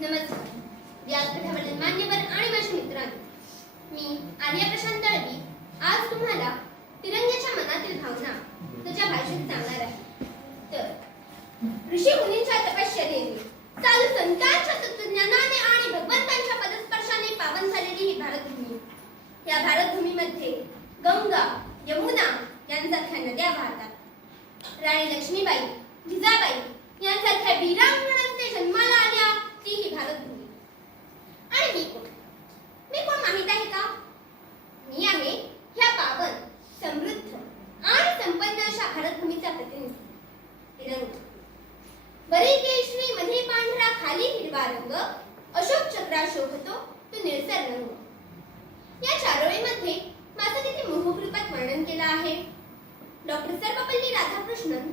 नमस्कार. व्यासपीठावरील मान्यवर आणि माझ्या मित्रांनो मी आर्या प्रशांत दळवी आज तुम्हाला तिरंग्याच्या मनातील भावना त्याच्या भाषेत सांगणार आहे. तर ऋषी मुनींच्या तपश्चर्येने चालू संतांच्या तत्वज्ञानाने आणि भगवंतांच्या पदस्पर्शाने पावन झालेली ही भारतभूमी. या भारतभूमीमध्ये गंगा यमुना यांसारख्या नद्या वाहतात. राणी लक्ष्मीबाई जिजाबाई यांसारख्या वीरांगणांचे जन्माला आल्या ती ही भारतभूमी आणि मी कोण मी कोण माहीत आहे का मी आहे ह्या पावन समृद्ध आणि संपन्न अशा भारतभूमीचा प्रतिनिधी तिरंगा वरी केशरी मध्ये पांढरा खाली हिरवा रंग अशोक चक्रा शोभतो तो निळसर रंग या चारोळीमध्ये माझं किती मोहकृपात वर्णन केलं आहे. डॉक्टर सर्वपल्ली राधाकृष्णन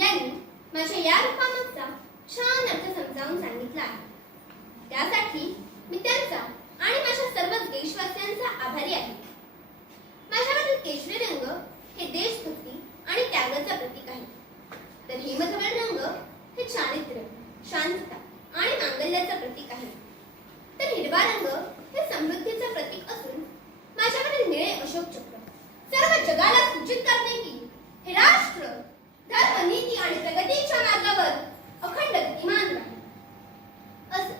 यांनी माझ्या या रूपामागचा छान अर्थ समजावून सांगितला आहे. त्यासाठी मी त्यांचा आणि माझ्या सर्व देशवासियांचा आभारी आहे. माझ्यावरील केशरी रंग हे देशभक्ती आणि त्यागाचं प्रतीक आहे. तर हिमधवल रंग हे चारित्र्य शांतता आणि मांगल्याचं प्रतीक आहे. तर हिरवा रंग हे समृद्धीचं प्रतीक असून माझ्याकडे निळे अशोक चक्र. सर्व जगाला सूचित करते की हे राष्ट्र धर्म नीती आणि प्रगतीच्या मार्गावर अखंड गतिमान राहील. असं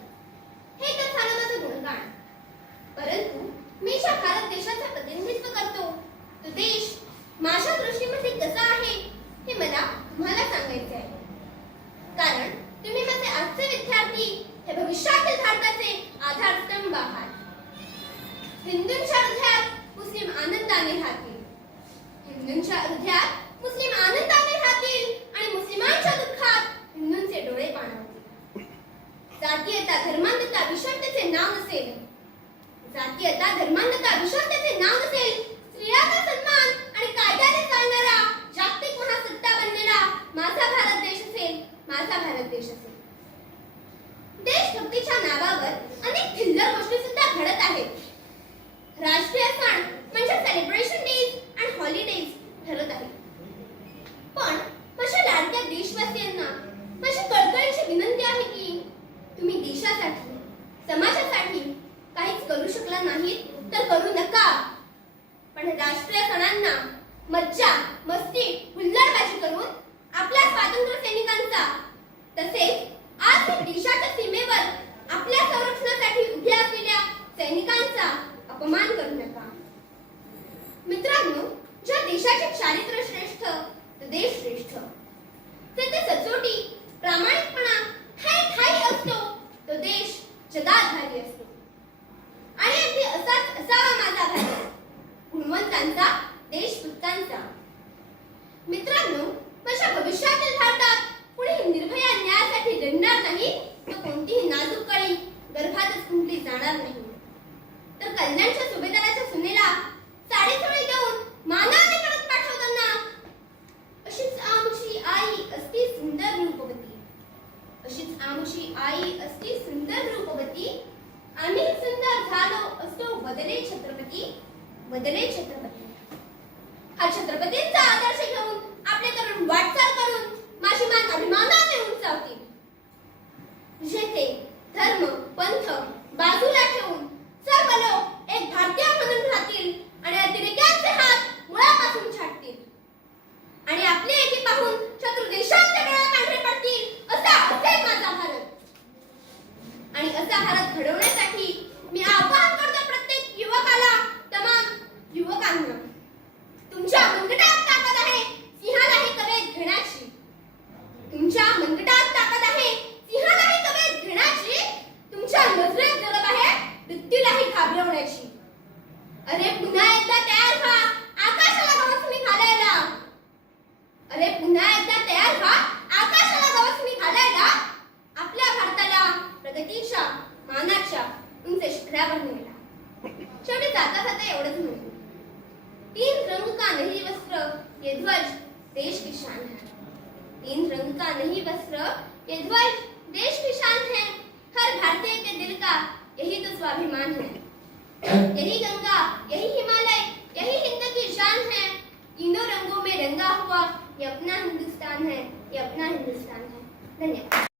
हे तर झालं माझं गुणगान. परंतु मी ज्या भारत देशाचं प्रतिनिधित्व करतो तो देश माझ्या दृष्टीमध्ये कसा आहे हे मला तुम्हाला सांगायचे आहे. कारण तुम्ही माझे आजचे विद्यार्थी हे भविष्यातील भारताचे आधारस्तंभ आहात हिंदूंच्या हृदयात मुस्लिम आनंदाने राहतील। हिंदूंच्या हृदयात मुस्लिम आनंदाने राहतील आणि मुस्लिमांच्या दुःखात हिंदूंचे डोळे पाणावतील। जातीयता धर्मांधता विषमतेचे नाव नसेल जातीयता धर्मांधता विषमतेचे नाव नसेल स्त्रियांचा सन्मान आणि कायद्याने चालणारा जागतिक महासत्ता बनलेला माझा भारत देश असेल माझा भारत देश असेल। देशभक्तीच्या नावावर अनेक थिल्लर गोष्टी सुद्धा घडत आहेत. राष्ट्रीय सण म्हणजे सेलिब्रेशन डेज आणि हॉलिडेज ठरत आहे. पण माझ्या लाडक्या देशवासियांना माझी कळकळीची विनंती आहे की तुम्ही देशासाठी समाजासाठी काहीच करू शकला नाहीत तर करू नका. पण राष्ट्रीय सणांना मज्जा मस्ती हुल्लडबाजी करून आपल्या स्वातंत्र्य सैनिकांचा तसेच आज देशाच्या सीमेवर आपल्या संरक्षणासाठी उभ्या असलेल्या सैनिकांचा अपमान करू नका. मित्रांनो ज्या देशाचे चारित्र्य श्रेष्ठ देश श्रेष्ठ. तेथे सचोटी प्रामाणिकपणा ठाई ठाई असतो तो देश जगाधारी असतो. आणि अगदी असाच असावा माझा भारत गुणवंतांचा देशभक्तांचा मित्रांनो माझ्या भविष्यातील भारतात पुढे निर्भया न्यायासाठी लढणार नाही तर कोणतीही नाजूक कळी गर्भातच खुंटली जाणार नाही. तर कल्याणच्या सुभेदाराच्या सुनेला साडेसोळी देऊन मानाने परत पाठवताना अशीच आमची आई असती सुंदर रूपवती. अशीच आमची आई असती सुंदर रूपवती. आम्ही सुंदर झालो असतो बदले छत्रपती बदले छत्रपती. हा छत्रपतींचा आदर्श घेऊन आपले तरुण वाटचाल करून माझी मान अभिमानाने उंचावतील जेथे धर्म पंथ बाजूला ठेवून सर्व लोक एक भारतीय म्हणून राहतील आणि अतिरेक्यांचे हात मुळापासून छाटतील. आणि आपले एकी पाहून शत्रू देशांचे डोळे पांढरे पडतील असा असेल माझा भारत. आणि असा भारत घडवण्यासाठी मी आवाहन करतो प्रत्येक युवकाला तमाम युवकांना. तुमच्या मनगटात ताकद आहे सिंहालाही कवेत घेण्याची. तुमच्या मनगटात मानाच्या उंच शिखरावर नेला. शेवटी जाता जाता एवढंच म्हणून तीन रंग का नहीं वस्त्र, ये ध्वज देश की शान है. तीन रंग का नहीं वस्त्र, ये ध्वज देश की शान है. हर भारतीय के दिल का यही तो स्वाभिमान है. यही गंगा, यही हिमालय, यही हिंद की शान है. तीनों रंगों में रंगा हुआ ये अपना हिंदुस्तान है, ये अपना हिंदुस्तान है. धन्यवाद.